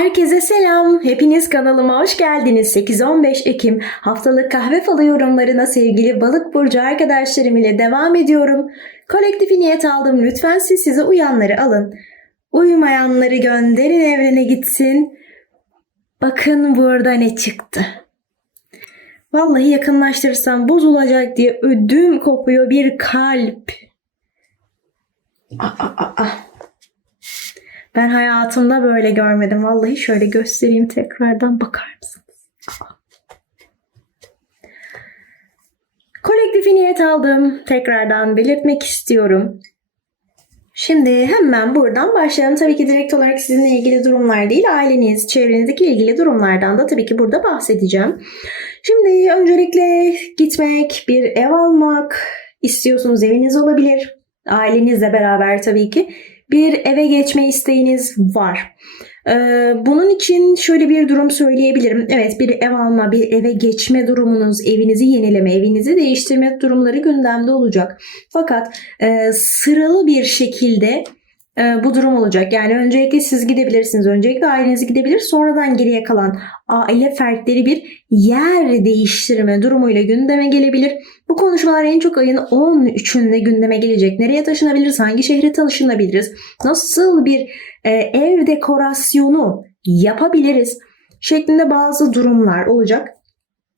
Herkese selam. Hepiniz kanalıma hoş geldiniz. 8-15 Ekim haftalık kahve falı yorumlarına sevgili balık burcu arkadaşlarım ile devam ediyorum. Kolektifi niyet aldım. Lütfen siz size uyanları alın. Uyumayanları gönderin evrene gitsin. Bakın burada ne çıktı. Vallahi yakınlaştırırsam bozulacak diye ödüm kopuyor bir kalp. Aa, aa, aa. Ben hayatımda böyle görmedim. Vallahi şöyle göstereyim tekrardan bakar mısınız? Kolektifi niyet aldım. Tekrardan belirtmek istiyorum. Şimdi hemen buradan başlayalım. Tabii ki direkt olarak sizinle ilgili durumlar değil, aileniz, çevrenizdeki ilgili durumlardan da tabii ki burada bahsedeceğim. Şimdi öncelikle gitmek, bir ev almak istiyorsunuz. Eviniz olabilir. Ailenizle beraber tabii ki bir eve geçme isteğiniz var. Ee, bunun için şöyle bir durum söyleyebilirim. Evet bir ev alma, bir eve geçme durumunuz, evinizi yenileme, evinizi değiştirme durumları gündemde olacak. Fakat e, sıralı bir şekilde e, bu durum olacak. Yani öncelikle siz gidebilirsiniz. Öncelikle aileniz gidebilir. Sonradan geriye kalan aile fertleri bir yer değiştirme durumuyla gündeme gelebilir. Bu konuşmalar en çok ayın 13'ünde gündeme gelecek. Nereye taşınabiliriz? Hangi şehre taşınabiliriz? Nasıl bir e, ev dekorasyonu yapabiliriz? Şeklinde bazı durumlar olacak.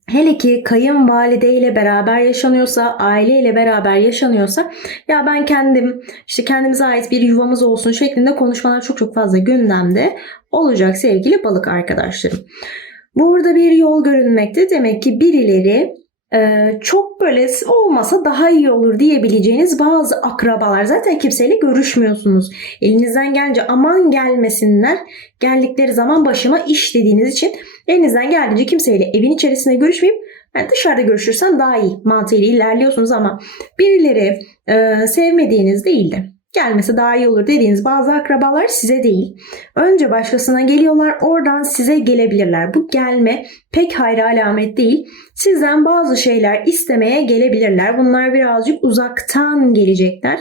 Hele ki kayınvalide ile beraber yaşanıyorsa, aile ile beraber yaşanıyorsa ya ben kendim işte kendimize ait bir yuvamız olsun şeklinde konuşmalar çok çok fazla gündemde olacak sevgili balık arkadaşlarım. Burada bir yol görünmekte. Demek ki birileri çok böyle olmasa daha iyi olur diyebileceğiniz bazı akrabalar. Zaten kimseyle görüşmüyorsunuz. Elinizden gelince aman gelmesinler. Geldikleri zaman başıma iş dediğiniz için elinizden geldiğince kimseyle evin içerisinde görüşmeyip yani dışarıda görüşürsen daha iyi mantığıyla ilerliyorsunuz ama birileri e, sevmediğiniz değil de gelmesi daha iyi olur dediğiniz bazı akrabalar size değil. Önce başkasına geliyorlar oradan size gelebilirler. Bu gelme pek hayra alamet değil. Sizden bazı şeyler istemeye gelebilirler. Bunlar birazcık uzaktan gelecekler.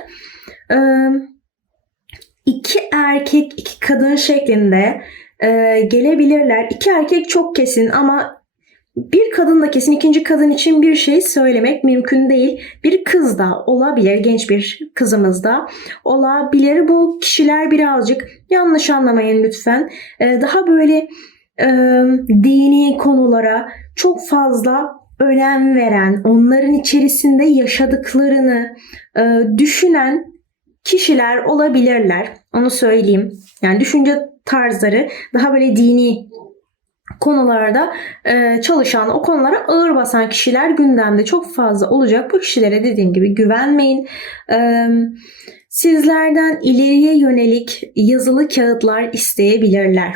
Ee, iki erkek iki kadın şeklinde e, gelebilirler. İki erkek çok kesin ama bir kadın da kesin ikinci kadın için bir şey söylemek mümkün değil. Bir kız da olabilir, genç bir kızımız da olabilir. Bu kişiler birazcık yanlış anlamayın lütfen. Ee, daha böyle e, dini konulara çok fazla önem veren, onların içerisinde yaşadıklarını e, düşünen kişiler olabilirler. Onu söyleyeyim. Yani düşünce tarzları daha böyle dini konularda e, çalışan, o konulara ağır basan kişiler gündemde çok fazla olacak. Bu kişilere dediğim gibi güvenmeyin. E, sizlerden ileriye yönelik yazılı kağıtlar isteyebilirler.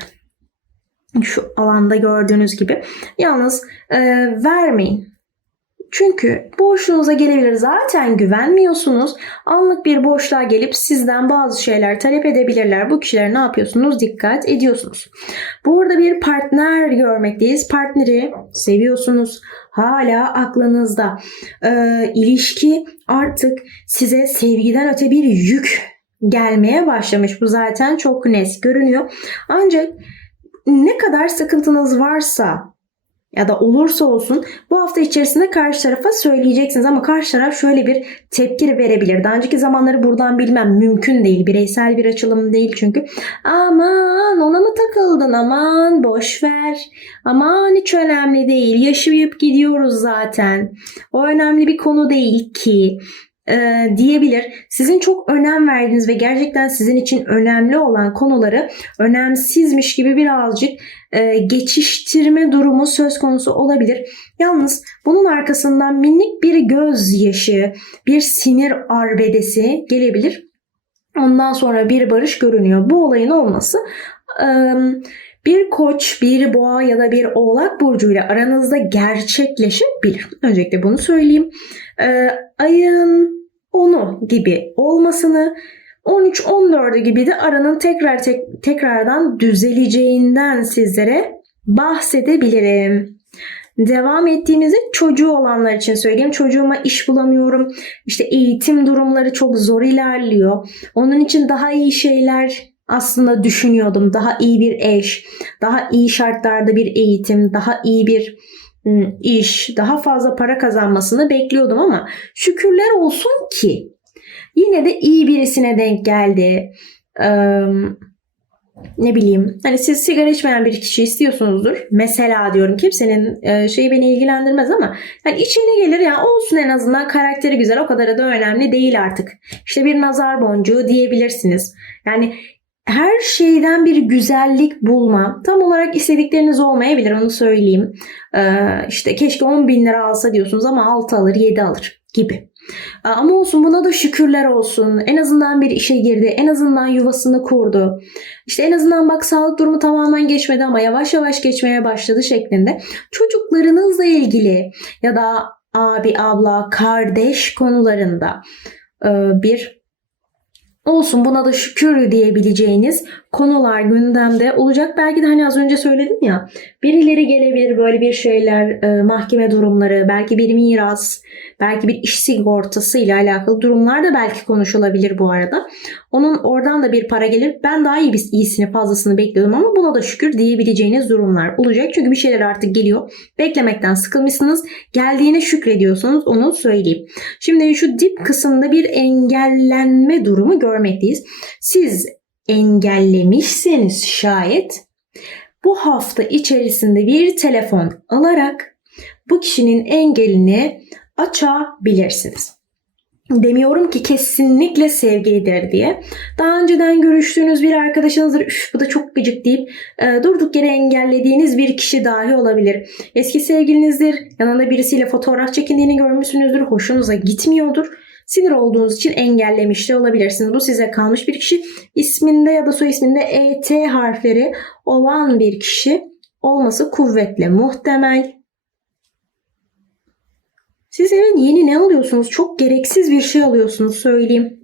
Şu alanda gördüğünüz gibi. Yalnız e, vermeyin. Çünkü boşluğunuza gelebilir. Zaten güvenmiyorsunuz. Anlık bir boşluğa gelip sizden bazı şeyler talep edebilirler. Bu kişilere ne yapıyorsunuz? Dikkat ediyorsunuz. Burada bir partner görmekteyiz. Partneri seviyorsunuz. Hala aklınızda. Ee, ilişki artık size sevgiden öte bir yük gelmeye başlamış. Bu zaten çok net görünüyor. Ancak ne kadar sıkıntınız varsa ya da olursa olsun bu hafta içerisinde karşı tarafa söyleyeceksiniz ama karşı taraf şöyle bir tepki verebilir. Daha önceki zamanları buradan bilmem mümkün değil. Bireysel bir açılım değil çünkü. Aman ona mı takıldın? Aman boş ver. Aman hiç önemli değil. Yaşayıp gidiyoruz zaten. O önemli bir konu değil ki e, diyebilir. Sizin çok önem verdiğiniz ve gerçekten sizin için önemli olan konuları önemsizmiş gibi birazcık e, geçiştirme durumu söz konusu olabilir. Yalnız bunun arkasından minik bir gözyaşı, bir sinir arbedesi gelebilir. Ondan sonra bir barış görünüyor. Bu olayın olması e, bir koç, bir boğa ya da bir oğlak burcuyla aranızda gerçekleşebilir. Öncelikle bunu söyleyeyim. Ee, ayın 10'u gibi olmasını 13-14'ü gibi de aranın tekrar tek, tekrardan düzeleceğinden sizlere bahsedebilirim. Devam ettiğimizde çocuğu olanlar için söyleyeyim. Çocuğuma iş bulamıyorum. İşte eğitim durumları çok zor ilerliyor. Onun için daha iyi şeyler aslında düşünüyordum. Daha iyi bir eş, daha iyi şartlarda bir eğitim, daha iyi bir ım, iş, daha fazla para kazanmasını bekliyordum ama şükürler olsun ki yine de iyi birisine denk geldi. Eee, ne bileyim hani siz sigara içmeyen bir kişi istiyorsunuzdur. Mesela diyorum kimsenin e, şeyi beni ilgilendirmez ama yani içine gelir ya olsun en azından karakteri güzel o kadar da önemli değil artık. İşte bir nazar boncuğu diyebilirsiniz. Yani her şeyden bir güzellik bulma. Tam olarak istedikleriniz olmayabilir onu söyleyeyim. Ee, işte keşke 10 bin lira alsa diyorsunuz ama 6 alır 7 alır gibi. Aa, Ama olsun buna da şükürler olsun. En azından bir işe girdi. En azından yuvasını kurdu. İşte en azından bak sağlık durumu tamamen geçmedi ama yavaş yavaş geçmeye başladı şeklinde. Çocuklarınızla ilgili ya da abi, abla, kardeş konularında e, bir olsun buna da şükür diyebileceğiniz konular gündemde olacak. Belki de hani az önce söyledim ya birileri gelebilir böyle bir şeyler e, mahkeme durumları belki bir miras belki bir iş sigortası ile alakalı durumlar da belki konuşulabilir bu arada. Onun oradan da bir para gelir. Ben daha iyi bir iyisini fazlasını bekliyordum ama buna da şükür diyebileceğiniz durumlar olacak. Çünkü bir şeyler artık geliyor. Beklemekten sıkılmışsınız. Geldiğine şükrediyorsunuz onu söyleyeyim. Şimdi şu dip kısımda bir engellenme durumu görmekteyiz. Siz engellemişseniz şayet bu hafta içerisinde bir telefon alarak bu kişinin engelini açabilirsiniz. Demiyorum ki kesinlikle sevgilidir diye. Daha önceden görüştüğünüz bir arkadaşınızdır. Üf bu da çok gıcık deyip e, durduk yere engellediğiniz bir kişi dahi olabilir. Eski sevgilinizdir. Yanında birisiyle fotoğraf çekindiğini görmüşsünüzdür. Hoşunuza gitmiyordur. Sinir olduğunuz için engellemiş de olabilirsiniz. Bu size kalmış bir kişi. isminde ya da soy isminde ET harfleri olan bir kişi olması kuvvetle muhtemel. Siz evet yeni ne alıyorsunuz? Çok gereksiz bir şey alıyorsunuz söyleyeyim.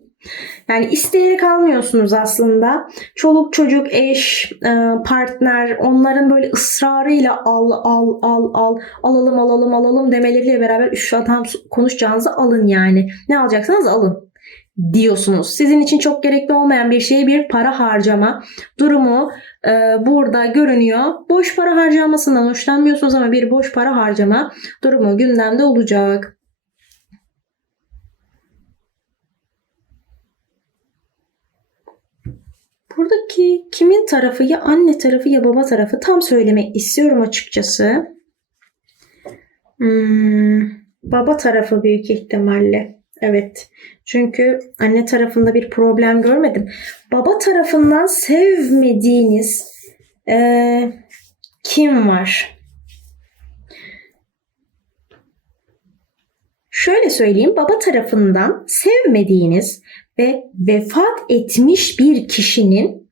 Yani isteyerek almıyorsunuz aslında. Çoluk çocuk, eş, e, partner onların böyle ısrarıyla al al al al alalım alalım alalım demeleriyle beraber üç adam konuşacağınızı alın yani. Ne alacaksanız alın diyorsunuz. Sizin için çok gerekli olmayan bir şeye bir para harcama durumu e, burada görünüyor. Boş para harcamasından hoşlanmıyorsunuz ama bir boş para harcama durumu gündemde olacak. Buradaki kimin tarafı ya anne tarafı ya baba tarafı tam söylemek istiyorum açıkçası. Hmm, baba tarafı büyük ihtimalle. Evet. Çünkü anne tarafında bir problem görmedim. Baba tarafından sevmediğiniz eee, kim var? Şöyle söyleyeyim. Baba tarafından sevmediğiniz ve vefat etmiş bir kişinin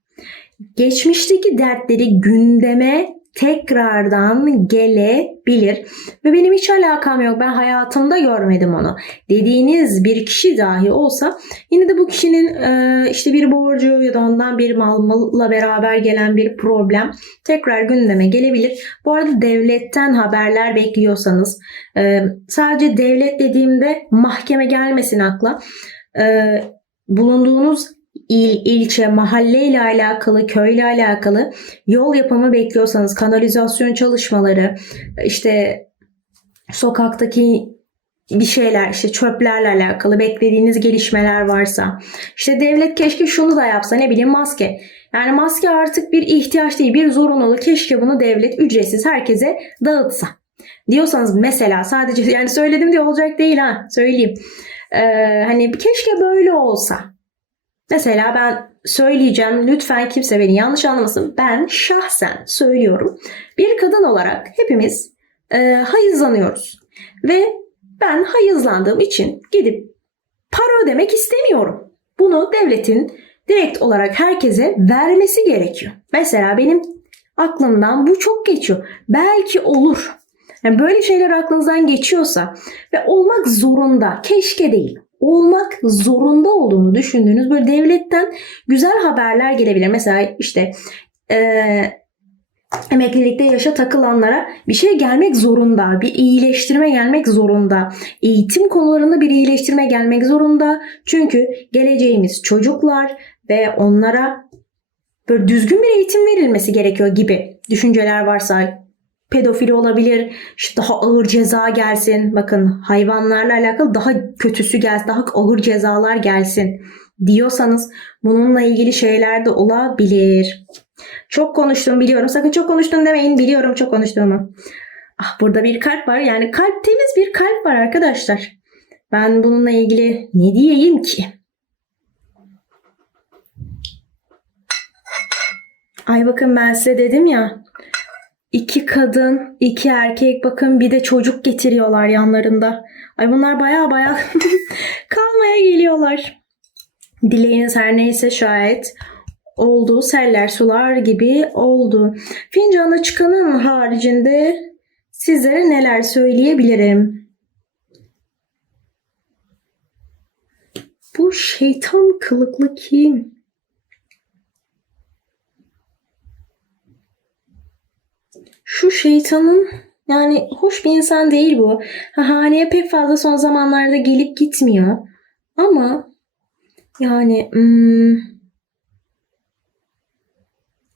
geçmişteki dertleri gündeme tekrardan gelebilir. Ve benim hiç alakam yok. Ben hayatımda görmedim onu. Dediğiniz bir kişi dahi olsa yine de bu kişinin e, işte bir borcu ya da ondan bir mal malla beraber gelen bir problem tekrar gündeme gelebilir. Bu arada devletten haberler bekliyorsanız e, sadece devlet dediğimde mahkeme gelmesin akla. E, bulunduğunuz il, ilçe, mahalle ile alakalı, köyle alakalı yol yapımı bekliyorsanız, kanalizasyon çalışmaları, işte sokaktaki bir şeyler, işte çöplerle alakalı beklediğiniz gelişmeler varsa, işte devlet keşke şunu da yapsa, ne bileyim maske. Yani maske artık bir ihtiyaç değil, bir zorunluluk. Keşke bunu devlet ücretsiz herkese dağıtsa. Diyorsanız mesela sadece yani söyledim diye olacak değil ha söyleyeyim. Ee, hani keşke böyle olsa. Mesela ben söyleyeceğim lütfen kimse beni yanlış anlamasın. Ben şahsen söylüyorum. Bir kadın olarak hepimiz e, hayızlanıyoruz. Ve ben hayızlandığım için gidip para ödemek istemiyorum. Bunu devletin direkt olarak herkese vermesi gerekiyor. Mesela benim aklımdan bu çok geçiyor. Belki olur. Yani böyle şeyler aklınızdan geçiyorsa ve olmak zorunda, keşke değil, olmak zorunda olduğunu düşündüğünüz böyle devletten güzel haberler gelebilir. Mesela işte eee emeklilikte yaşa takılanlara bir şey gelmek zorunda, bir iyileştirme gelmek zorunda, eğitim konularında bir iyileştirme gelmek zorunda. Çünkü geleceğimiz çocuklar ve onlara böyle düzgün bir eğitim verilmesi gerekiyor gibi düşünceler varsa pedofili olabilir, işte daha ağır ceza gelsin. Bakın hayvanlarla alakalı daha kötüsü gelsin, daha ağır cezalar gelsin diyorsanız bununla ilgili şeyler de olabilir. Çok konuştum biliyorum. Sakın çok konuştum demeyin. Biliyorum çok konuştuğumu. Ah burada bir kalp var. Yani kalp temiz bir kalp var arkadaşlar. Ben bununla ilgili ne diyeyim ki? Ay bakın ben size dedim ya. İki kadın, iki erkek bakın bir de çocuk getiriyorlar yanlarında. Ay bunlar baya baya kalmaya geliyorlar. Dileğiniz her neyse şayet oldu. Seller sular gibi oldu. Fincana çıkanın haricinde sizlere neler söyleyebilirim? Bu şeytan kılıklı kim? Şu şeytanın yani hoş bir insan değil bu. Ha, Haneye pek fazla son zamanlarda gelip gitmiyor. Ama yani hmm,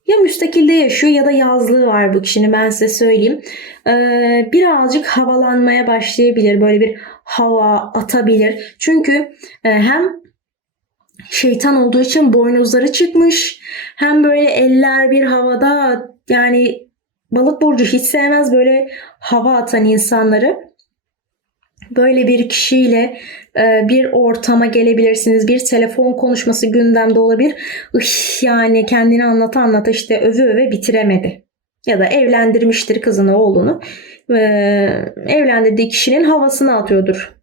ya müstakilde yaşıyor ya da yazlığı var bu kişinin ben size söyleyeyim. Ee, birazcık havalanmaya başlayabilir. Böyle bir hava atabilir. Çünkü e, hem şeytan olduğu için boynuzları çıkmış. Hem böyle eller bir havada yani balık burcu hiç sevmez böyle hava atan insanları. Böyle bir kişiyle e, bir ortama gelebilirsiniz. Bir telefon konuşması gündemde olabilir. Üş, yani kendini anlata anlata işte öve öve bitiremedi. Ya da evlendirmiştir kızını oğlunu. E, evlendirdiği kişinin havasını atıyordur.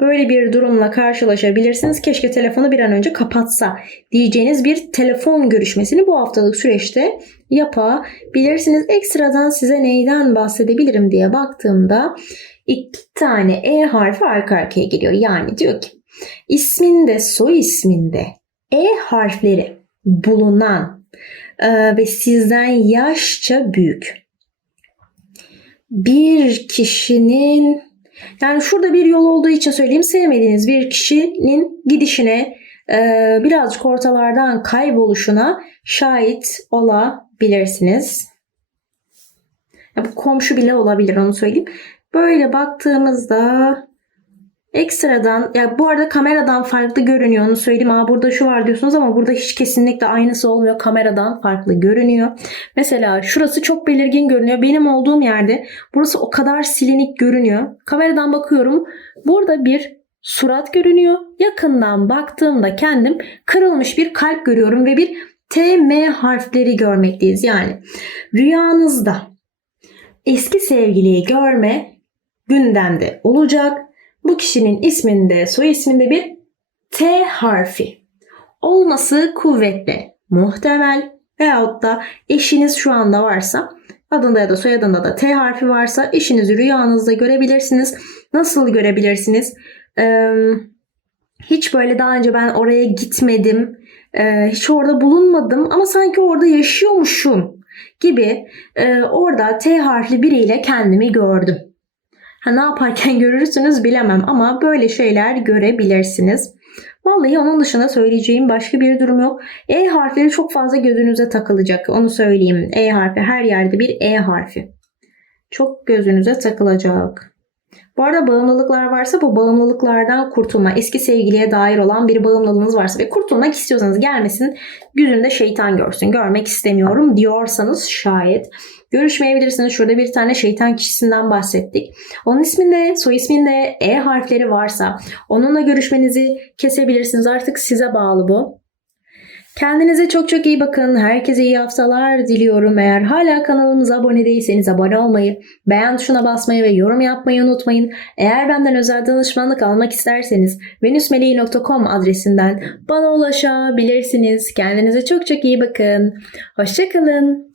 Böyle bir durumla karşılaşabilirsiniz. Keşke telefonu bir an önce kapatsa diyeceğiniz bir telefon görüşmesini bu haftalık süreçte yapabilirsiniz. Ekstradan size neyden bahsedebilirim diye baktığımda iki tane E harfi arka arkaya geliyor. Yani diyor ki isminde soy isminde E harfleri bulunan e, ve sizden yaşça büyük bir kişinin yani şurada bir yol olduğu için söyleyeyim sevmediğiniz bir kişinin gidişine e, birazcık ortalardan kayboluşuna şahit olabilirsiniz. Ya bu komşu bile olabilir onu söyleyeyim. Böyle baktığımızda ekstradan ya bu arada kameradan farklı görünüyor onu söyleyeyim. Aa burada şu var diyorsunuz ama burada hiç kesinlikle aynısı olmuyor. Kameradan farklı görünüyor. Mesela şurası çok belirgin görünüyor. Benim olduğum yerde burası o kadar silinik görünüyor. Kameradan bakıyorum. Burada bir surat görünüyor. Yakından baktığımda kendim kırılmış bir kalp görüyorum ve bir T, M harfleri görmekteyiz. Yani rüyanızda eski sevgiliyi görme gündemde olacak. Bu kişinin isminde, soy isminde bir T harfi olması kuvvetli, muhtemel veyahut da eşiniz şu anda varsa adında ya da soyadında da T harfi varsa eşinizi rüyanızda görebilirsiniz. Nasıl görebilirsiniz? Ee, hiç böyle daha önce ben oraya gitmedim, e, hiç orada bulunmadım ama sanki orada yaşıyormuşum gibi e, orada T harfli biriyle kendimi gördüm. Ha, ne yaparken görürsünüz bilemem ama böyle şeyler görebilirsiniz. Vallahi onun dışında söyleyeceğim başka bir durum yok. E harfleri çok fazla gözünüze takılacak. Onu söyleyeyim. E harfi her yerde bir E harfi. Çok gözünüze takılacak. Bu arada bağımlılıklar varsa bu bağımlılıklardan kurtulma, eski sevgiliye dair olan bir bağımlılığınız varsa ve kurtulmak istiyorsanız gelmesin, yüzünde şeytan görsün, görmek istemiyorum diyorsanız şayet görüşmeyebilirsiniz. Şurada bir tane şeytan kişisinden bahsettik. Onun isminde, soy isminde E harfleri varsa onunla görüşmenizi kesebilirsiniz. Artık size bağlı bu. Kendinize çok çok iyi bakın. Herkese iyi haftalar diliyorum. Eğer hala kanalımıza abone değilseniz abone olmayı, beğen tuşuna basmayı ve yorum yapmayı unutmayın. Eğer benden özel danışmanlık almak isterseniz venüsmeleği.com adresinden bana ulaşabilirsiniz. Kendinize çok çok iyi bakın. Hoşçakalın.